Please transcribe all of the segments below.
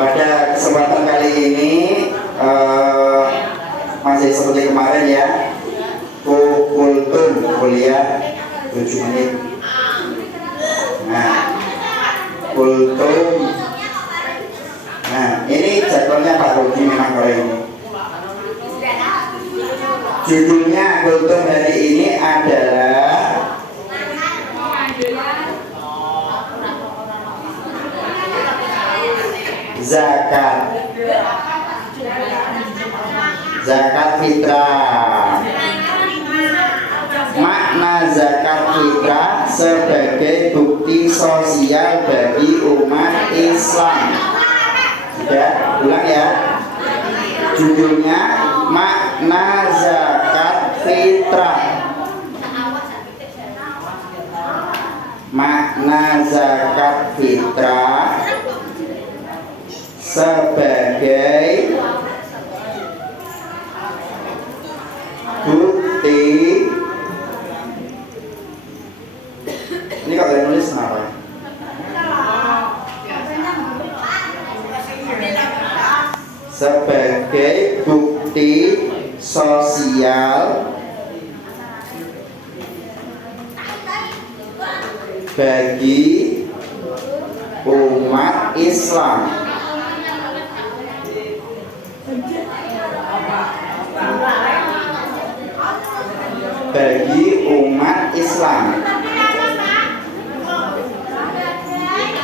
Pada kesempatan kali ini masih seperti kemarin ya, kultum kuliah 7 menit. Nah, kultum. Nah, ini jadwalnya Pak Rudi memang kali ini. Judulnya kultum hari ini adalah zakat fitrah. Makna zakat fitrah sebagai bukti sosial bagi umat Islam. Sudah, ulang ya. Judulnya makna zakat fitrah. Makna zakat fitrah sebagai bukti. Ini kalau yang nulis apa? Sebagai bukti sosial bagi umat Islam. Bagi umat Islam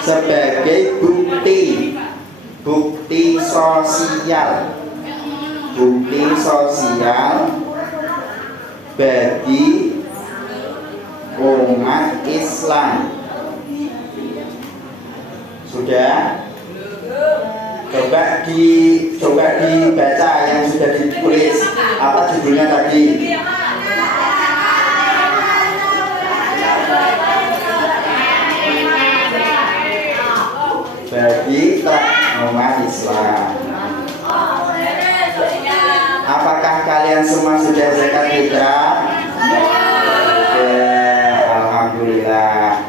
sebagai bukti sosial bagi umat Islam. Sudah? Coba dibaca yang sudah ditulis. Apa judulnya tadi? Bagi umat Islam. Apakah kalian semua sudah zakat fitrah? Ya, alhamdulillah.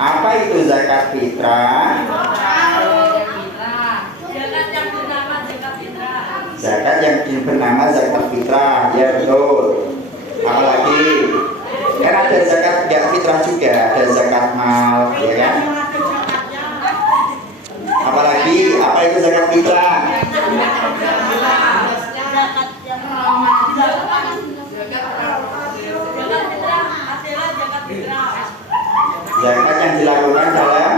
Apa itu zakat fitrah? Zakat yang bernama zakat fitrah, ya betul. Apalagi kan ada zakat gak fitrah juga, ada zakat mal, ya kan? Apalagi apa itu zakat fitrah? Zakat yang dilakukan dalam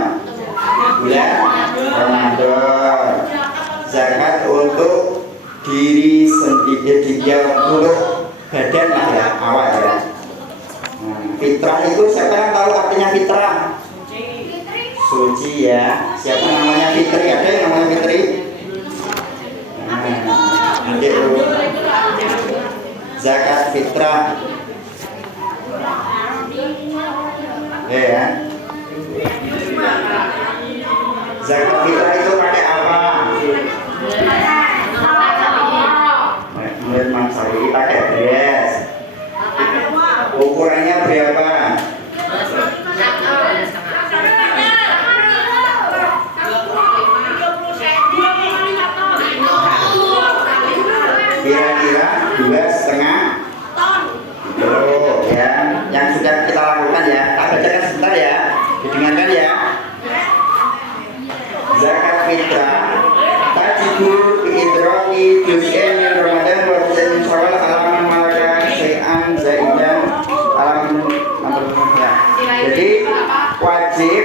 bulan Ramadan. Zakat untuk diri sendiri, untuk badan lah ya, awal ya. Fitrah itu siapa yang tahu artinya fitrah? Suci ya. Siapa namanya Fitri? Ada yang namanya Fitri? Nanti zakat fitrah. Ya. Zakat fitrah itu pakai apa? Menurut Mas Sari pakai beras. Ukurannya berapa? Kira-kira 2,5 ton. Oh ya, yang sudah kita lakukan ya. Tak bacakan sebentar ya, didengarkan ya. Zakat fitrah tajibu biidraki juz'in min Ramadan wa juz'in min Syawal alaman malaka syai'an zaidan alaman ya. Jadi wajib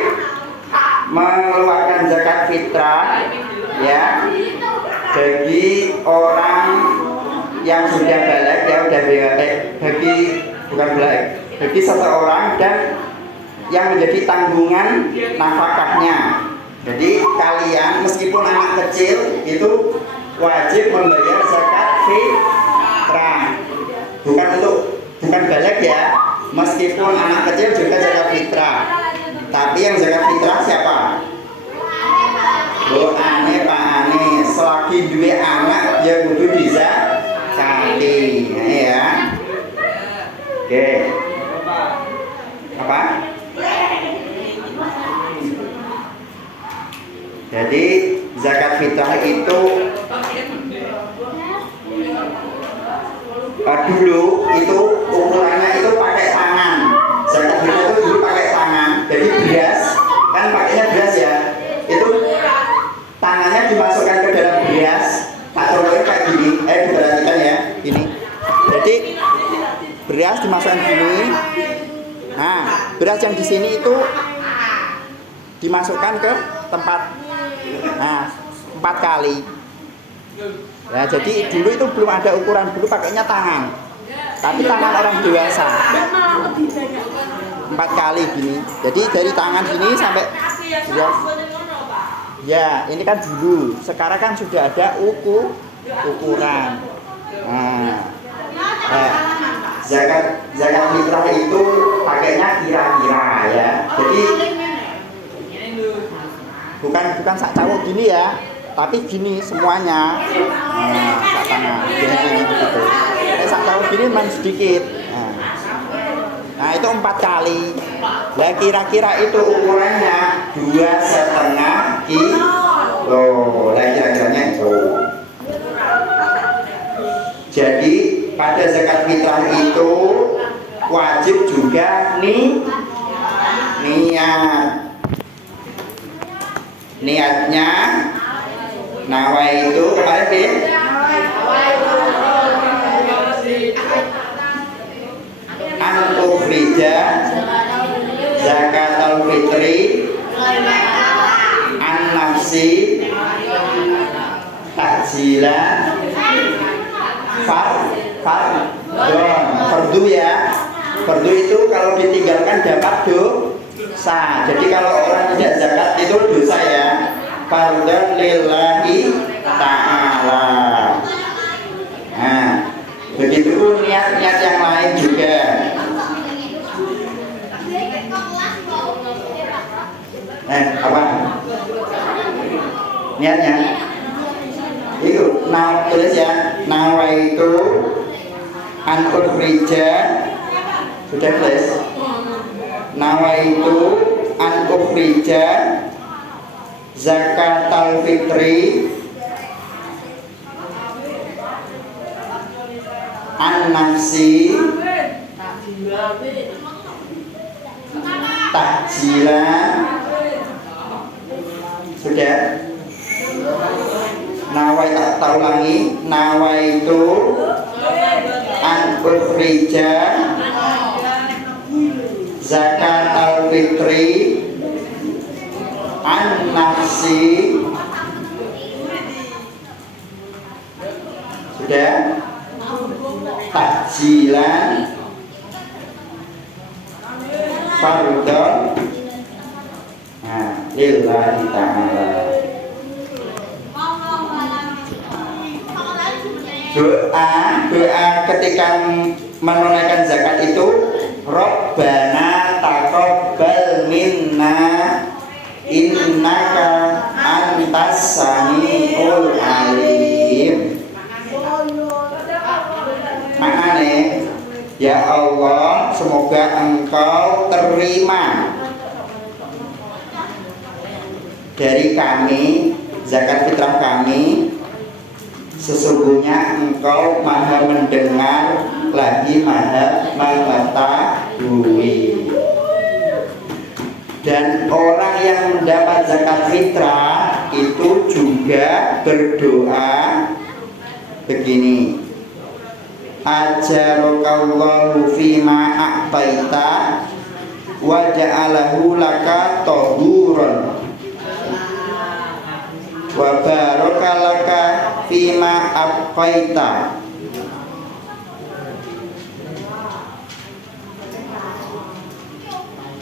mengeluarkan zakat fitrah ya bagi orang yang sudah balik, ya udah bagi seseorang dan yang menjadi tanggungan nafkahnya. Jadi kalian meskipun anak kecil itu wajib membayar zakat fitrah. Bukan balik ya. Meskipun anak kecil juga zakat fitrah. Tapi yang zakat fitrah siapa? Bu ane Pak ane. Selagi dua anak dia kudu dizakati. Nah, ya. Oke. Apa? Jadi zakat fitrah itu dulu itu ukurannya itu pakai tangan. Zakat fitrah itu dulu pakai tangan. Jadi beras kan pakainya beras ya. Itu tangannya dimasukkan ke dalam beras. Tak contohnya kayak gini. Diperhatikan ya, ini. Jadi beras dimasukkan gini. Nah, beras yang di sini itu dimasukkan ke tempat. Nah, 4 kali. Ya, jadi dulu itu belum ada ukuran, dulu pakainya tangan. Tapi tangan orang dewasa. 4 kali gini. Jadi dari tangan sini sampai ya, ini kan dulu. Sekarang kan sudah ada ukuran. Zakat fitrah itu pakainya kira-kira ya. Jadi bukan sak cawuk gini ya, tapi gini semuanya. Sak tangan gini gitu. Sak cawuk gini memang sedikit. Nah, itu 4 kali. Lah kira-kira itu ukurannya 2,5 kilo. Lah kira-kiranya itu. Jadi pada zakat fitrah itu wajib juga niatnya nawaitu kemarin deh an ukhrija zakatul fitri an nafsi takjilan fardu ya. Fardu itu kalau ditinggalkan dapat dosa. Jadi kalau orang tidak zakat itu dosa ya. Fardhan lillahi ta'ala. Nah, begitu niat-niat yang lain juga. Apa? Niatnya? Itu tulis ya, nawaitu an ukhrija. Sudah tulis? Nawaitu an ukhrija zakatul fitri an nafsi takjilan. Sudah? Tak ulangi. Nawaitu an ukhrija zakatul fitri an nafsi. Sudah? Takjilan fardhan lillahi ta'ala. Doa ketika menunaikan zakat itu Rabbana taqabbal minna innaka antas samiul alim. Maknanya, ya Allah, semoga Engkau terima dari kami zakat fitrah kami. Sesungguhnya Engkau maha mendengar lagi maha mengetahui. Dan orang yang mendapat zakat fitrah itu juga berdoa begini: ajarokallahu fima a'taita wa ja'alahu laka tahuron wa barakalaka fima abqaita.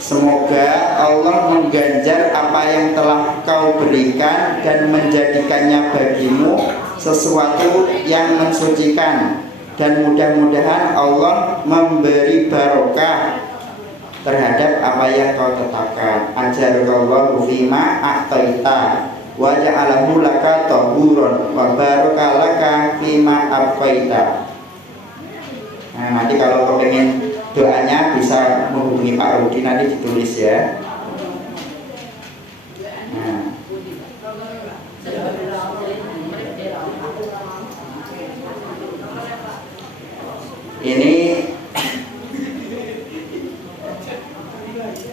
Semoga Allah mengganjar apa yang telah kau berikan dan menjadikannya bagimu sesuatu yang mensucikan, dan mudah-mudahan Allah memberi barokah terhadap apa yang kau tetapkan. Ajarokallahu fima a'taita wa ja'alahu laka tahuron wa barakalaka fima abqaita. Nah, nanti kalau kau pengen doanya bisa menghubungi Pak Rudi, nanti ditulis ya. Nah, Ini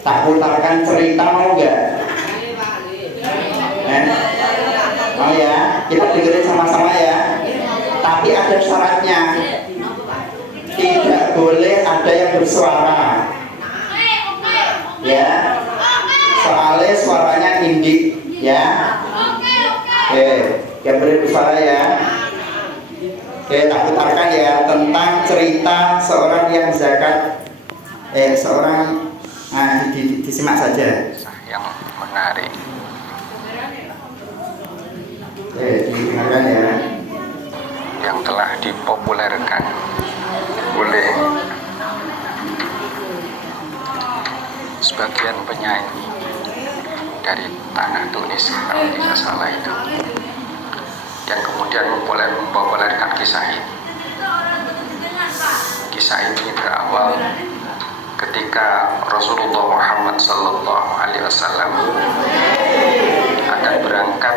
tak putarkan cerita, mau nggak? Mau ya? Kita dengerin sama-sama ya. Tapi ada syaratnya. Tidak boleh ada yang bersuara. Ya. Soalnya suaranya indik, ya. Oke, yang boleh bersuara ya. Oke, tak putarkan ya tentang cerita seorang yang zakat. Disimak saja. Yang menarik. Oke, didengarkan ya. Yang telah dipopulerkan oleh sebagian penyanyi dari tanah Tunis, kalau tidak salah itu, yang kemudian mempopulerkan kisah ini. Kisah ini berawal ketika Rasulullah Muhammad SAW akan berangkat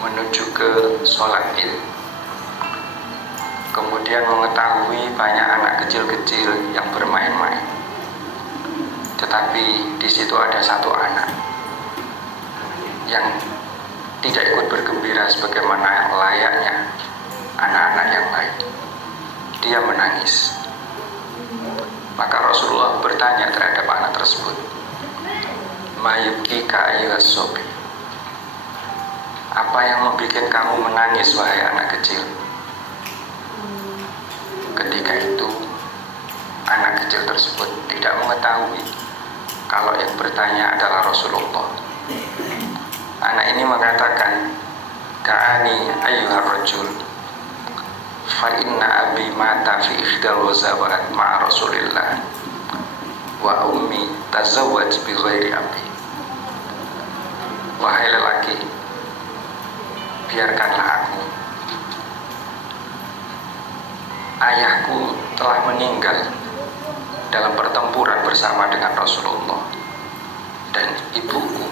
menuju ke sholat Id. Kemudian mengetahui banyak anak kecil-kecil yang bermain-main. Tetapi di situ ada satu anak yang tidak ikut bergembira sebagaimana layaknya anak-anak yang lain. Dia menangis. Maka Rasulullah bertanya terhadap anak tersebut, "Ma yubkika ayyuhas sobi?" Apa yang membuat kamu menangis, wahai anak kecil? Ketika itu anak kecil tersebut tidak mengetahui kalau yang bertanya adalah Rasulullah. Anak ini mengatakan, "Ka'ani ayyuhar rajul, fa inna abi mata fi ihdal wazawahat ma'a Rasulillah wa ummi tazawwaj bi ghairi abi." Wahai lelaki, biarkanlah aku. Ayahku telah meninggal dalam pertempuran bersama dengan Rasulullah, dan ibuku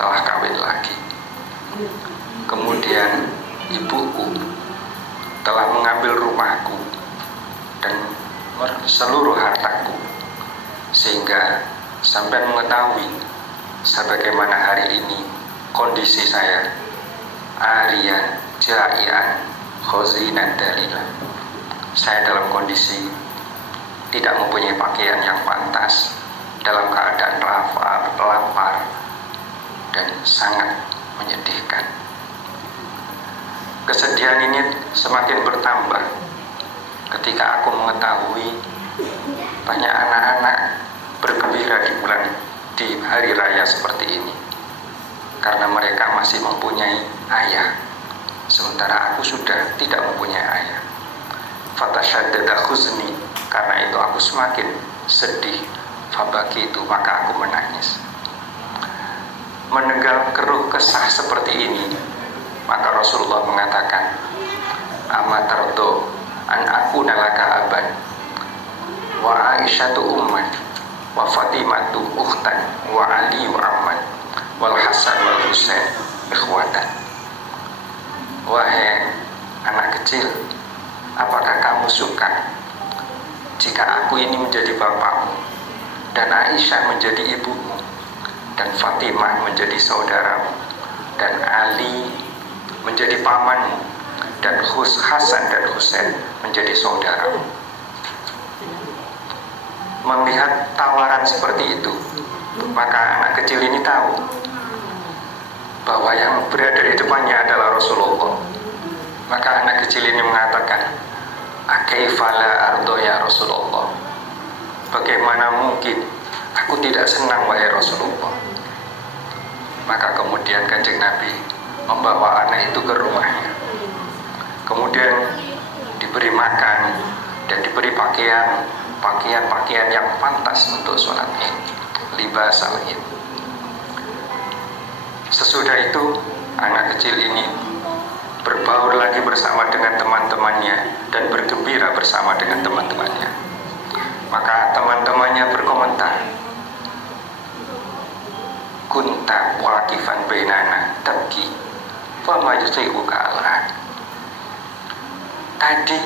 telah kawin lagi. Kemudian ibuku telah mengambil rumahku dan seluruh hartaku, sehingga sampai mengetahui sebagaimana hari ini kondisi saya, arian, jaian, khozinan dalilah. Saya dalam kondisi tidak mempunyai pakaian yang pantas, dalam keadaan lapar, dan sangat menyedihkan. Kesedihan ini semakin bertambah ketika aku mengetahui banyak anak-anak bergembira di hari raya seperti ini, karena mereka masih mempunyai ayah, sementara aku sudah tidak mempunyai ayah. Fatasyaddada khuzni, karena itu aku semakin sedih. Fabaki itu, maka aku menangis. Mendengar keluh kesah seperti ini, maka Rasulullah mengatakan, "Amatardo an aku nalaka aban, wa Aisyatu umman, wa Fatimatu ukhtan, wa Ali wa amman, wal Hasan wal Husain ikhwatan." Wahai anak kecil, apakah kamu suka jika aku ini menjadi bapakmu, dan Aisyah menjadi ibumu, dan Fatimah menjadi saudaramu, dan Ali menjadi pamanmu, dan Hasan dan Husain menjadi saudaramu? Melihat tawaran seperti itu, maka anak kecil ini tahu bahwa yang berada di depannya adalah Rasulullah. Maka anak kecil ini mengatakan, "Akaifala ardo ya Rasulullah?" Bagaimana mungkin aku tidak senang, wahai Rasulullah? Maka kemudian Kanjeng Nabi membawa anak itu ke rumahnya. Kemudian diberi makan dan diberi pakaian yang pantas untuk sholat Id, libas al-Id. Sesudah itu anak kecil ini berbaur lagi bersama dengan teman-temannya dan bergembira bersama dengan teman-temannya. Maka teman-temannya berkomentar, "Kunta waqifan bainana tabki fama yuti'uka al'an. Tadi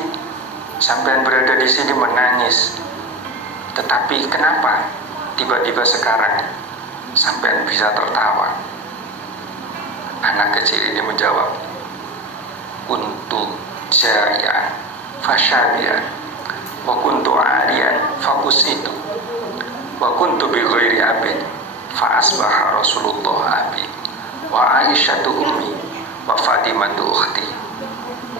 sampean berada di sini menangis, tetapi kenapa tiba-tiba sekarang sampean bisa tertawa? Anak kecil ini menjawab, kuntu jarian fasyabian wa kuntu arian fakusitu wa kuntu bi ghairi abin fa asbaha Rasulullah abi wa Aisyatu ummi wa Fatimatu ukhti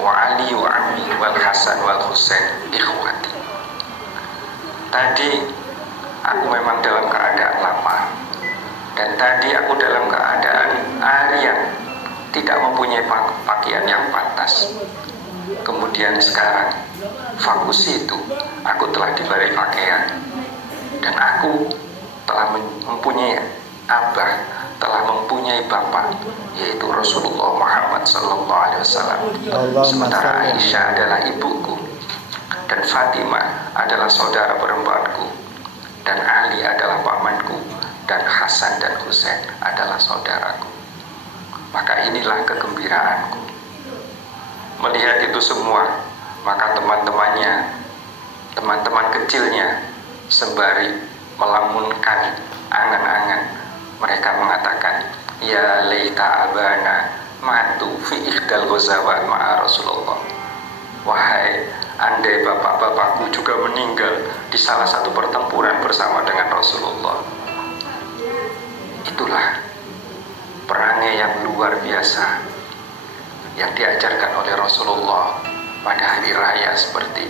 wa Ali wa ammi wal Hasan wal Husain ikhwati. Tadi aku memang dalam keadaan lapar, dan tadi aku dalam keadaan arian, tidak mempunyai pakaian yang pantas. Kemudian sekarang fakus itu aku telah diberi pakaian, dan aku telah mempunyai abah, telah mempunyai bapak, yaitu Rasulullah Muhammad SAW. Sementara Aisyah adalah ibuku, dan Fatimah adalah saudara perempuanku, dan Ali adalah pamanku, dan Hasan dan Husain adalah saudaraku. Maka inilah kegembiraanku. Melihat itu semua, maka teman-temannya, teman-teman kecilnya, sembari melamunkan angan-angan, mereka mengatakan, ya laita abana matu fi ikhdal ghazawat ma'a Rasulullah. Wahai, andai bapak-bapakku juga meninggal di salah satu pertempuran bersama dengan Rasulullah. Itulah perangai yang luar biasa yang diajarkan oleh Rasulullah pada hari raya seperti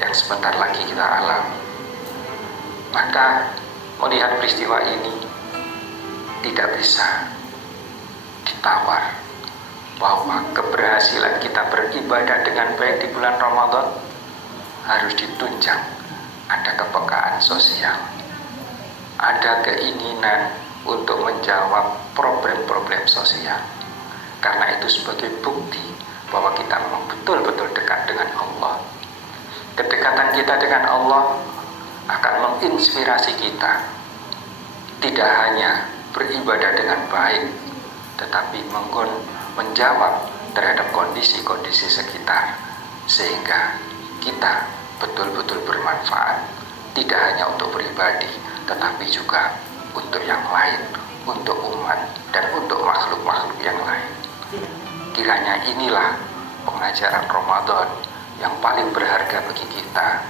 yang sebentar lagi kita alami. Maka melihat peristiwa ini tidak bisa ditawar bahwa keberhasilan kita beribadah dengan baik di bulan Ramadan harus ditunjang ada kepekaan sosial, ada keinginan untuk menjawab problem-problem sosial. Karena itu sebagai bukti bahwa kita memang betul-betul dekat dengan Allah. Kedekatan kita dengan Allah akan menginspirasi kita tidak hanya beribadah dengan baik, tetapi menjawab terhadap kondisi-kondisi sekitar, sehingga kita betul-betul bermanfaat, tidak hanya untuk pribadi, tetapi juga untuk yang lain, untuk umat, dan untuk makhluk-makhluk yang lain. Kiranya inilah pengajaran Ramadan yang paling berharga bagi kita,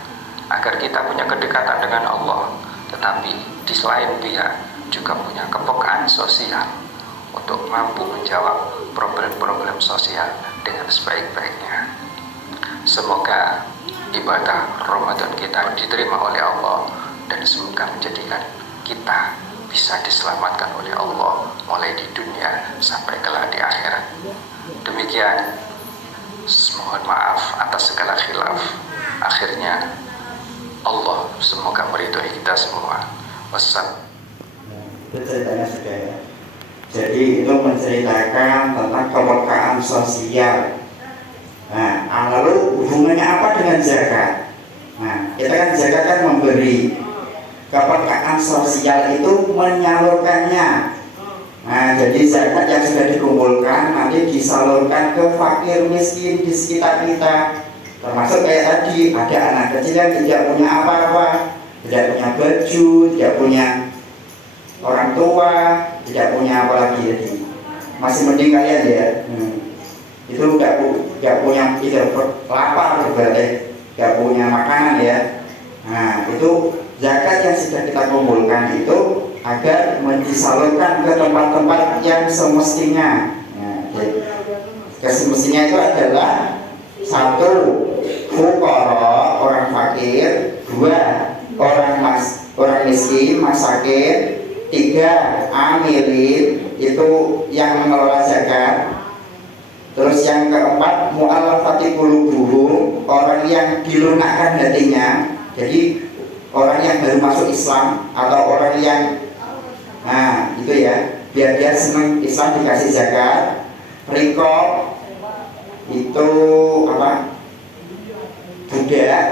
agar kita punya kedekatan dengan Allah, tetapi di selain pihak juga punya kepekaan sosial untuk mampu menjawab problem-problem sosial dengan sebaik-baiknya. Semoga ibadah Ramadan kita diterima oleh Allah, dan semoga menjadikan kita bisa diselamatkan oleh Allah mulai di dunia sampai kelak di akhirat. Demikian, mohon maaf atas segala khilaf. Akhirnya Allah semoga meridhoi kita semua. Wassalam. Ceritanya sudah ya. Jadi itu menceritakan tentang kepekaan sosial. Nah, lalu hubungannya apa dengan zakat? Nah, kita kan zakat kan memberi, kepekaan sosial itu menyalurkannya. Nah, jadi zakat yang sudah dikumpulkan nanti disalurkan ke fakir miskin di sekitar kita. Termasuk kayak tadi, ada anak kecil yang tidak punya apa-apa, tidak punya baju, tidak punya orang tua, tidak punya apa lagi, jadi masih mending kalian ya. Itu tidak punya, tidak lapar berarti tidak punya makanan ya. Nah, itu zakat yang sudah kita kumpulkan itu agar disalurkan ke tempat-tempat yang semestinya. Semestinya itu adalah satu, fuqara, orang fakir; dua, orang miskin, masakin; tiga, amilin, itu yang mengelola zakat. Terus yang keempat, mu'allafati qulubuhum, orang yang dilunakkan hatinya. Jadi orang yang baru masuk Islam atau orang yang, nah itu ya, biar dia senang Islam dikasih zakat. Riqab itu apa? Budak.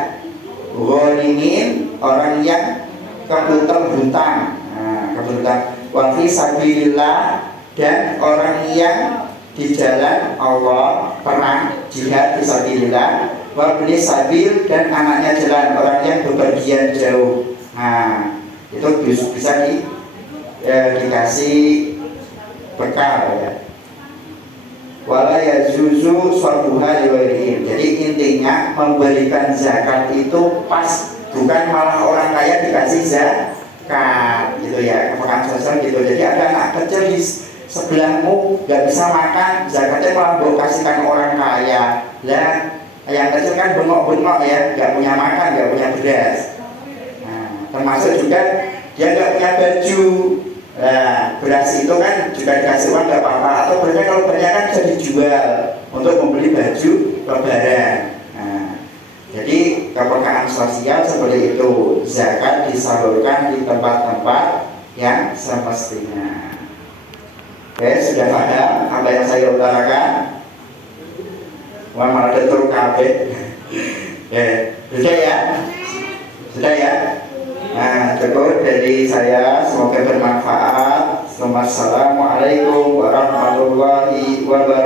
Ghalimin, orang yang kebutuhan hutang. Nah, kebutuhan. Wa fi sabilillah, dan orang yang di jalan Allah perang jihad fisabilillah, wabni sabil dan anaknya jalan orang yang bepergian jauh. Nah itu bisa dikasih bekal ya. Wala yajuzu sharbuha liwairihim. Jadi intinya memberikan zakat itu pas, bukan malah orang kaya dikasih zakat gitu ya, kepekaan sosial gitu. Jadi ada anak kecil di sebelahmu nggak bisa makan, zakatnya malah mau kasihkan orang kaya. Lah yang kecil kan bengok-bengok ya, nggak punya makan, nggak punya beras. Nah, termasuk juga dia nggak punya baju. Nah, beras itu kan juga dikasih uang nggak apa-apa, atau berasnya kalau banyak kan bisa dijual untuk membeli baju lebaran. Nah, jadi kepekaan sosial seperti itu, zakat disalurkan di tempat-tempat yang semestinya. Oke, sudah paham apa yang saya utarakan? Wah, malah detur kabeh. Sudah ya? Sudah ya? Nah, cukup dari saya, semoga bermanfaat. Assalamualaikum warahmatullahi wabarakatuh.